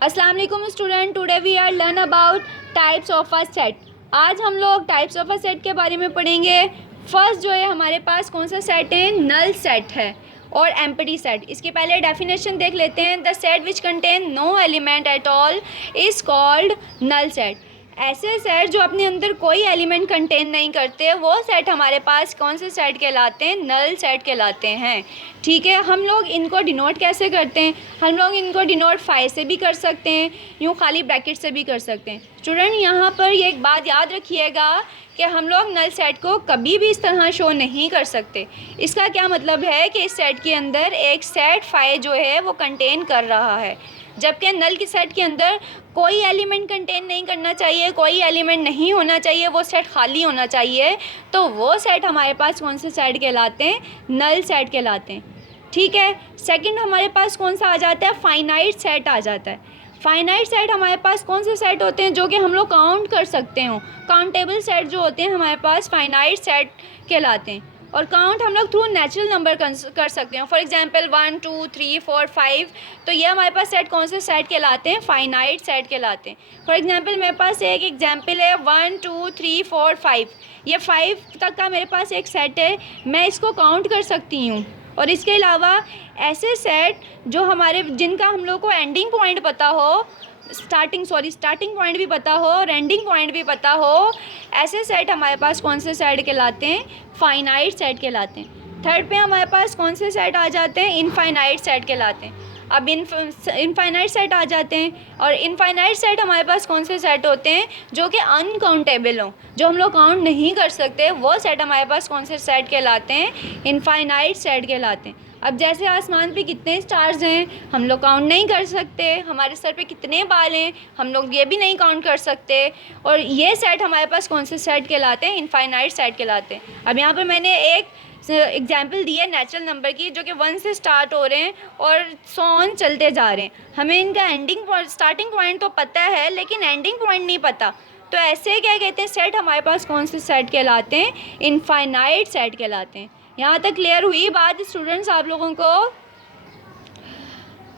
अस्सलाम वालेकुम student, today we are learn about types of a set. आज हम लोग टाइप्स ऑफ अ सेट के बारे में पढ़ेंगे। फर्स्ट जो है हमारे पास कौन सा सेट है, नल सेट है और एम्प्टी सेट। इसके पहले डेफिनेशन देख लेते हैं। The set which contain no element at all is called null set. ऐसे सेट जो अपने अंदर कोई एलिमेंट कंटेन नहीं करते वो सेट हमारे पास कौन से सेट कहलाते हैं, नल सेट कहलाते हैं। ठीक है, हम लोग इनको डिनोट कैसे करते हैं? हम लोग इनको डिनोट फाइव से भी कर सकते हैं, यूँ खाली ब्रैकेट से भी कर सकते हैं। स्टूडेंट यहाँ पर ये एक बात याद रखिएगा कि हम लोग नल सेट को कभी भी इस तरह शो नहीं कर सकते। इसका क्या मतलब है कि इस सेट के अंदर एक सेट फाइव जो है वो कंटेन कर रहा है, जबकि नल की सेट के अंदर कोई एलिमेंट कंटेन नहीं करना चाहिए, कोई एलिमेंट नहीं होना चाहिए, वो सेट खाली होना चाहिए। तो वो सेट हमारे पास कौन से सेट कहलाते हैं, नल सेट कहलाते हैं। ठीक है, सेकंड हमारे पास कौन सा आ जाता है, फाइनाइट सेट आ जाता है। फाइनाइट सेट हमारे पास कौन से सेट होते हैं जो कि हम लोग काउंट कर सकते हो। काउंटेबल सेट जो होते हैं हमारे पास फाइनाइट सेट कहलाते हैं। और काउंट हम लोग थ्रू नेचुरल नंबर कर सकते हैं। फॉर एग्जांपल 1 2 3 4 5, तो ये हमारे पास सेट कौन से सेट कहलाते हैं, फाइनाइट सेट कहलाते हैं। फॉर एग्जांपल मेरे पास एक एग्जांपल है 1 2 3 4 5, ये 5 तक का मेरे पास एक सेट है, मैं इसको काउंट कर सकती हूँ। और इसके अलावा ऐसे सेट जो हमारे जिनका हम लोग को एंडिंग पॉइंट पता हो, स्टार्टिंग पॉइंट भी पता हो और एंडिंग पॉइंट भी पता हो, ऐसे सेट हमारे पास कौन से सेट कहलाते हैं, फाइनाइट सेट कहलाते हैं। थर्ड पे हमारे पास कौन से सेट आ जाते हैं, इनफाइनाइट सेट कहलाते हैं। अब इनफाइनाइट सेट आ जाते हैं। और इनफाइनाइट सेट हमारे पास कौन से सेट होते हैं जो कि अनकाउंटेबल हों, जो हम लोग काउंट नहीं कर सकते, वो सेट हमारे पास कौन से सेट कहलाते हैं, इनफाइनाइट सेट कहलाते हैं। अब जैसे आसमान पे कितने स्टार्स हैं हम लोग काउंट नहीं कर सकते, हमारे सर पे कितने बाल हैं हम लोग ये भी नहीं काउंट कर सकते, और ये सेट हमारे पास कौन से सेट कहलाते हैं, इनफाइनाइट सेट कहलाते हैं। अब यहाँ पर मैंने एक एग्जाम्पल दी है नेचुरल नंबर की, जो कि 1 से स्टार्ट हो रहे हैं और 100 ऑन चलते जा रहे हैं। हमें इनका एंडिंग पॉइंट, स्टार्टिंग पॉइंट तो पता है लेकिन एंडिंग पॉइंट नहीं पता। तो ऐसे क्या कहते हैं, सेट हमारे पास कौन से सेट कहलाते हैं, इनफाइनाइट सेट कहलाते हैं। यहाँ तक क्लियर हुई बात स्टूडेंट्स आप लोगों को?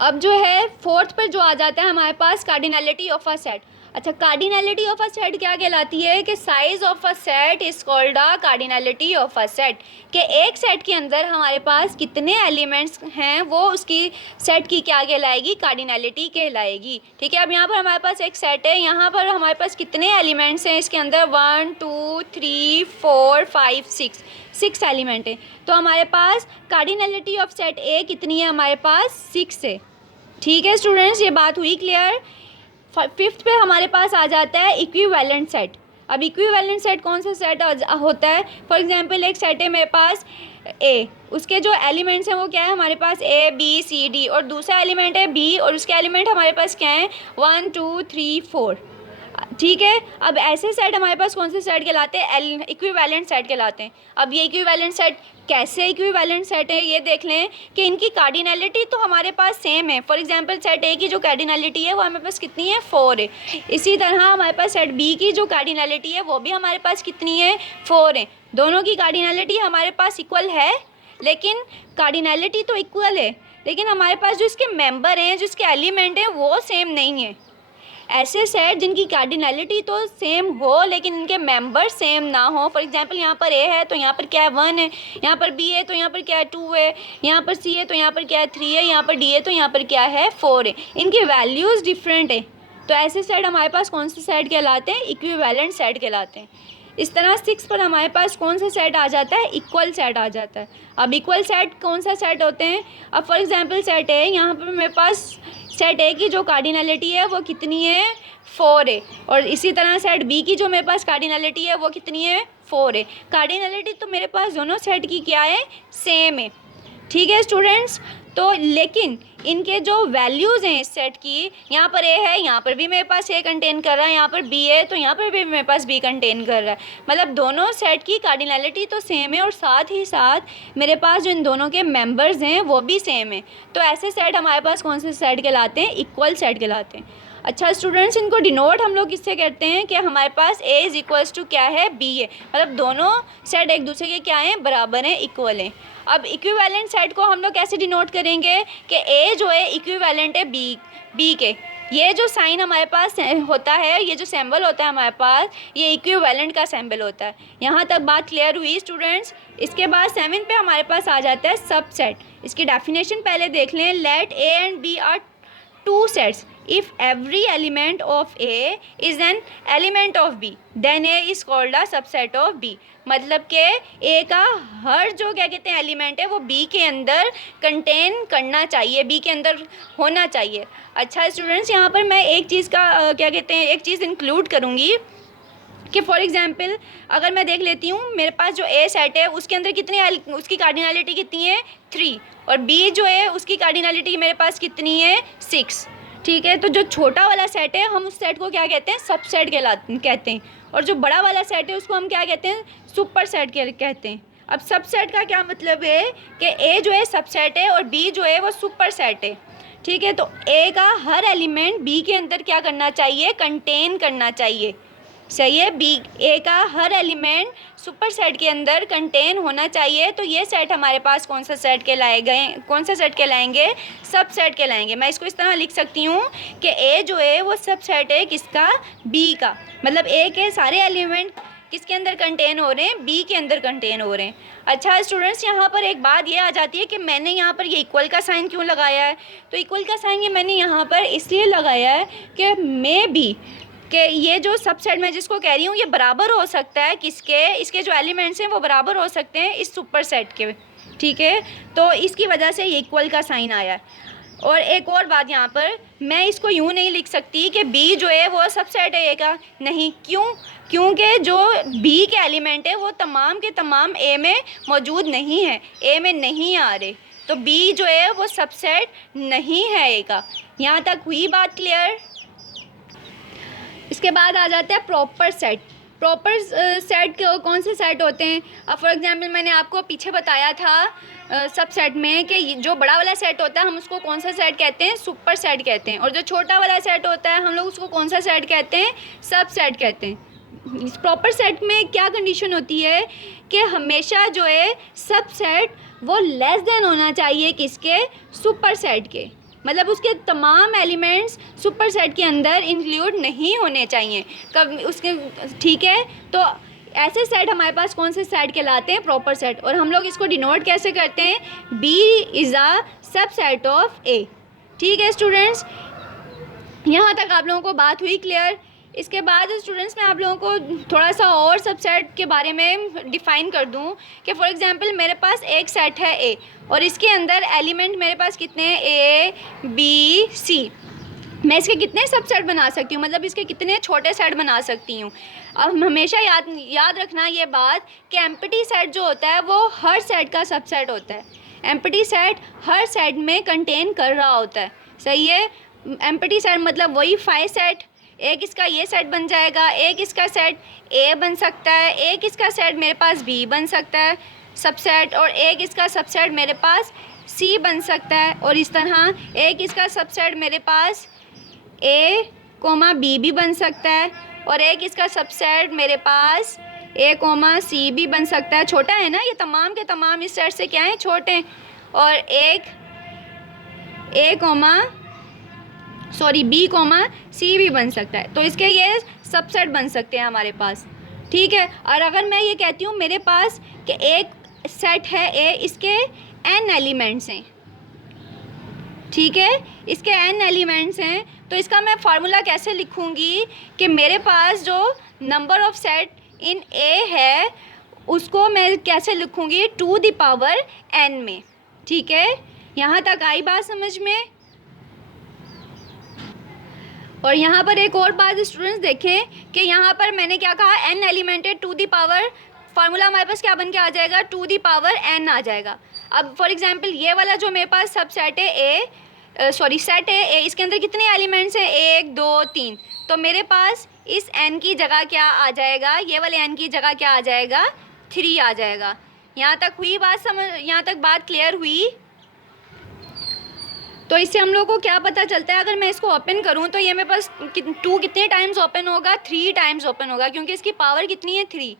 अब जो है फोर्थ पर जो आ जाता है हमारे पास कार्डिनलिटी ऑफ अ सेट। अच्छा, कार्डिनलिटी ऑफ अ सेट क्या कहलाती है कि size of a set is called a cardinality of a set, कि एक सेट के अंदर हमारे पास कितने एलिमेंट्स हैं वो उसकी सेट की क्या कहलाएगी, कार्डिनलिटी कहलाएगी। ठीक है, अब यहाँ पर हमारे पास एक सेट है, यहाँ पर हमारे पास कितने एलिमेंट्स हैं इसके अंदर, 1 2 3 4 5 6 एलिमेंट है। तो हमारे पास कार्डिनलिटी ऑफ सेट ए कितनी है, हमारे पास 6 है। ठीक है स्टूडेंट्स, ये बात हुई क्लियर। फिफ्थ पे हमारे पास आ जाता है इक्विवेलेंट सेट। अब इक्विवेलेंट सेट कौन सा सेट होता है, फॉर एग्जांपल एक सेट है मेरे पास ए, उसके जो एलिमेंट्स हैं वो क्या है हमारे पास, ए बी सी डी, और दूसरा एलिमेंट है बी और उसके एलिमेंट हमारे पास क्या है, 1 2 3 4। ठीक है, अब ऐसे सेट हमारे पास कौन से सेट कहलाते हैं, इक्विवेलेंट सेट कहलाते हैं। अब ये इक्विवेलेंट सेट कैसे इक्विवेलेंट सेट है ये देख लें कि इनकी कार्डिनलिटी तो हमारे पास सेम है। फॉर एग्जांपल सेट ए की जो कार्डिनलिटी है वो हमारे पास कितनी है, 4 है। इसी तरह हमारे पास सेट बी की जो कार्डिनलिटी है वो भी हमारे पास कितनी है, 4 है। दोनों की कार्डिनलिटी हमारे पास इक्वल है, लेकिन कार्डिनलिटी तो इक्वल है लेकिन हमारे पास जो इसके मेंबर हैं, जो इसके एलिमेंट हैं वो सेम नहीं है। ऐसे सेट जिनकी कार्डिनलिटी तो सेम हो लेकिन इनके मेंबर सेम ना हो, फॉर एग्जांपल यहाँ पर ए है तो यहाँ पर क्या है, 1 है, यहाँ पर बी है तो यहाँ पर क्या है, 2 है, यहाँ पर सी है तो यहाँ पर क्या है, 3 है, यहाँ पर डी है तो यहाँ पर क्या है, 4 है, इनकी वैल्यूज़ डिफरेंट है। तो ऐसे सेट हमारे पास कौन से सेट कहलाते हैं, इक्विवेलेंट सेट कहलाते हैं। इस तरह 6 पर हमारे पास कौन सा सेट आ जाता है, इक्वल सेट आ जाता है। अब इक्वल सेट कौन सा सेट होते हैं, अब फॉर एग्जांपल सेट है, यहाँ पर मेरे पास सेट ए की जो कार्डिनलिटी है वो कितनी है, 4 है, और इसी तरह सेट बी की जो मेरे पास कार्डिनलिटी है वो कितनी है, 4 है। कार्डिनलिटी तो मेरे पास दोनों सेट की क्या है, सेम है। ठीक है स्टूडेंट्स, तो लेकिन इनके जो वैल्यूज़ हैं इस सेट की, यहाँ पर ए है, यहाँ पर भी मेरे पास ए कंटेन कर रहा है, यहाँ पर बी है तो यहाँ पर भी मेरे पास बी कंटेन कर रहा है, मतलब दोनों सेट की कार्डिनलिटी तो सेम है और साथ ही साथ मेरे पास जो इन दोनों के मेंबर्स हैं वो भी सेम है। तो ऐसे सेट हमारे पास कौन से सेट कहलाते हैं, इक्वल सेट कहलाते हैं। अच्छा स्टूडेंट्स, इनको डिनोट हम लोग किससे करते हैं कि हमारे पास ए इज़ इक्वल्स टू क्या है, बी है, मतलब दोनों सेट एक दूसरे के क्या हैं, बराबर हैं, इक्वल हैं। अब इक्विवेलेंट सेट को हम लोग कैसे डिनोट करेंगे कि ए जो है इक्विवेलेंट है बी के, ये जो साइन हमारे पास होता है, ये जो सिंबल होता है हमारे पास, ये इक्विवेलेंट का सिंबल होता है। यहाँ तक बात क्लियर हुई स्टूडेंट्स। इसके बाद 7 पे हमारे पास आ जाता है सबसेट। इसकी डेफिनेशन पहले देख लें। Let A and B are two sets if every element of A is an element of B then A is called a subset of B। मतलब कि A का हर जो क्या कहते हैं एलिमेंट है वो B के अंदर कंटेन करना चाहिए, B के अंदर होना चाहिए। अच्छा स्टूडेंट्स, यहाँ पर मैं एक चीज़ का क्या कहते हैं एक चीज़ इंक्लूड करूँगी कि फॉर एग्जांपल अगर मैं देख लेती हूँ मेरे पास जो ए सेट है उसके अंदर कितनी उसकी कार्डिनलिटी कितनी है 3, और बी जो है उसकी कार्डिनलिटी मेरे पास कितनी है 6। ठीक है, तो जो छोटा वाला सेट है हम उस सेट को क्या कहते हैं सबसेट कहते हैं, और जो बड़ा वाला सेट है उसको हम क्या कहते हैं सुपर सेट कहते हैं। अब सबसेट का क्या मतलब है कि ए जो है सबसेट है और बी जो है वो सुपर सेट है। ठीक है, तो ए का हर एलिमेंट बी के अंदर क्या करना चाहिए कंटेन करना चाहिए। सही है, बी ए का हर एलिमेंट सुपर सेट के अंदर कंटेन होना चाहिए। तो ये सेट हमारे पास कौन सा सेट कहलाएंगे सब सेट कहलाएंगे। मैं इसको इस तरह लिख सकती हूँ कि ए जो है वो सब सेट है किसका बी का, मतलब ए के सारे एलिमेंट किसके अंदर कंटेन हो रहे हैं बी के अंदर कंटेन हो रहे हैं। अच्छा स्टूडेंट्स, यहाँ पर एक बात ये आ जाती है कि मैंने यहाँ पर ये इक्वल का साइन क्यों लगाया है। तो इक्वल का साइन ये मैंने यहाँ पर इसलिए लगाया है कि मे बी कि ये जो सबसेट मैं जिसको कह रही हूँ ये बराबर हो सकता है किसके, इसके जो एलिमेंट्स हैं वो बराबर हो सकते हैं इस सुपर सेट के। ठीक है, तो इसकी वजह से ये इक्वल का साइन आया है। और एक और बात, यहाँ पर मैं इसको यूँ नहीं लिख सकती कि बी जो है वो सबसेट है ए का, नहीं। क्योंकि जो बी के एलिमेंट है वो तमाम के तमाम ए में मौजूद नहीं है, ए में नहीं आ रहे, तो बी जो है वो सबसेट नहीं है ए का। यहाँ तक हुई बात क्लियर। इसके बाद आ जाता है प्रॉपर सेट। प्रॉपर सेट कौन से सेट होते हैं। अब फॉर एग्जांपल मैंने आपको पीछे बताया था सब सेट में कि जो बड़ा वाला सेट होता है हम उसको कौन सा सेट कहते हैं सुपर सेट कहते हैं, और जो छोटा वाला सेट होता है हम लोग उसको कौन सा सेट कहते हैं सब सेट कहते हैं। इस प्रॉपर सेट में क्या कंडीशन होती है कि हमेशा जो है सब सेट वो लेस देन होना चाहिए किसके सुपर सेट के, मतलब उसके तमाम एलिमेंट्स सुपर सेट के अंदर इंक्लूड नहीं होने चाहिए कब उसके। ठीक है, तो ऐसे सेट हमारे पास कौन से सेट कहलाते हैं प्रॉपर सेट, और हम लोग इसको डिनोट कैसे करते हैं बी इज़ अ सब सेट ऑफ ए। ठीक है स्टूडेंट्स, यहाँ तक आप लोगों को बात हुई क्लियर। इसके बाद स्टूडेंट्स मैं आप लोगों को थोड़ा सा और सबसेट के बारे में डिफ़ाइन कर दूं कि फॉर एग्जांपल मेरे पास एक सेट है ए और इसके अंदर एलिमेंट मेरे पास कितने हैं ए बी सी। मैं इसके कितने सबसेट बना सकती हूँ, मतलब इसके कितने छोटे सेट बना सकती हूँ। अब हमेशा याद रखना ये बात कि एम्प्टी सेट जो होता है वो हर सेट का सबसेट होता है। एम्प्टी सेट हर सेट में कंटेन कर रहा होता है। सही है, एम्प्टी सेट मतलब वही 5 सेट, एक इसका ये सेट बन जाएगा, एक इसका सेट ए बन सकता है, एक इसका सेट मेरे पास बी बन सकता है सबसेट, और एक इसका सबसेट मेरे पास सी बन सकता है, और इस तरह एक इसका सबसेट मेरे पास ए कोमा बी भी बन सकता है, और एक इसका सबसेट मेरे पास ए कोमा सी भी बन सकता है। छोटा है ना, ये तमाम के तमाम इस सेट से क्या है छोटे हैं, और एक ए कोमा बी कोमा सी भी बन सकता है। तो इसके ये सबसेट बन सकते हैं हमारे पास। ठीक है, और अगर मैं ये कहती हूँ मेरे पास कि एक सेट है ए, इसके n एलिमेंट्स हैं, ठीक है, इसके n एलिमेंट्स हैं, तो इसका मैं फार्मूला कैसे लिखूँगी कि मेरे पास जो नंबर ऑफ सेट इन ए है उसको मैं कैसे लिखूँगी टू द पावर n में। ठीक है, यहाँ तक आई बात समझ में। और यहाँ पर एक और बात स्टूडेंट्स देखें कि यहाँ पर मैंने क्या कहा n एलिमेंट है टू दी पावर, फार्मूला हमारे पास क्या बन के आ जाएगा टू दी पावर n आ जाएगा। अब फॉर एग्जांपल ये वाला जो मेरे पास सब सेट है सेट है ए, इसके अंदर कितने एलिमेंट्स हैं 1 2 3, तो मेरे पास इस n की जगह क्या आ जाएगा, ये वाले n की जगह क्या आ जाएगा 3 आ जाएगा। यहाँ तक हुई बात समझ, यहाँ तक बात क्लियर हुई। तो इससे हम लोग को क्या पता चलता है, अगर मैं इसको ओपन करूं तो ये मेरे पास 2 कितने टाइम्स ओपन होगा 3 टाइम्स ओपन होगा, क्योंकि इसकी पावर कितनी है 3।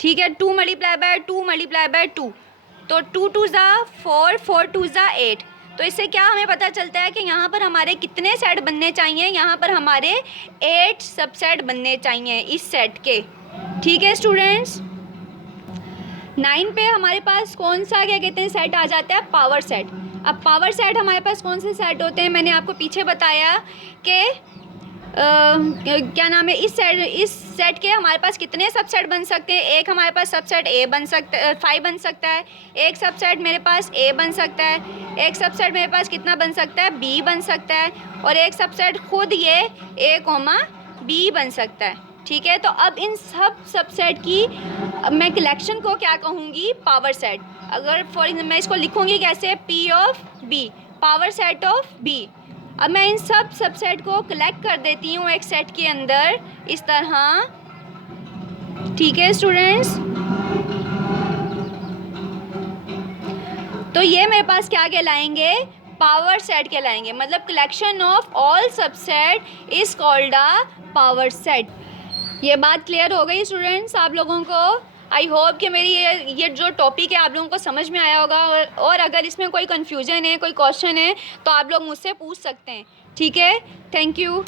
ठीक है, 2 × 2 × 2, तो 2 2 ज़ा 4, 4 2 ज़ा 8, तो इससे क्या हमें पता चलता है कि यहाँ पर हमारे कितने सेट बनने चाहिए, यहाँ पर हमारे 8 सबसेट बनने चाहिए इस सेट के। ठीक है स्टूडेंट्स। 9 पे हमारे पास कौन सा क्या कहते हैं सेट आ जाता है, पावर सेट। अब पावर सेट हमारे पास कौन से सेट होते हैं, मैंने आपको पीछे बताया कि क्या नाम है, इस सेट के हमारे पास कितने सबसेट बन सकते हैं। एक हमारे पास सबसेट ए बन सकता है, 5 बन सकता है। एक सबसेट मेरे पास ए बन सकता है। एक सबसेट मेरे पास कितना बन सकता है, बी बन सकता है। और एक सबसेट खुद ये ए कॉमा बी बन सकता है। ठीक है, तो अब इन सब सबसेट की मैं कलेक्शन को क्या कहूँगी, पावर सेट। अगर फॉर एग्जाम्पल मैं इसको लिखूँगी कैसे, P of B, power set of B. अब मैं इन सब सबसेट को कलेक्ट कर देती हूँ एक सेट के अंदर इस तरह। ठीक है स्टूडेंट्स, तो ये मेरे पास क्या कहलाएंगे, पावर सेट कहलाएंगे। मतलब collection of all subset is called a power set. ये बात क्लियर हो गई स्टूडेंट्स आप लोगों को। आई होप कि मेरी ये जो टॉपिक है आप लोगों को समझ में आया होगा। और अगर इसमें कोई कन्फ्यूजन है, कोई क्वेश्चन है, तो आप लोग मुझसे पूछ सकते हैं। ठीक है, थैंक यू।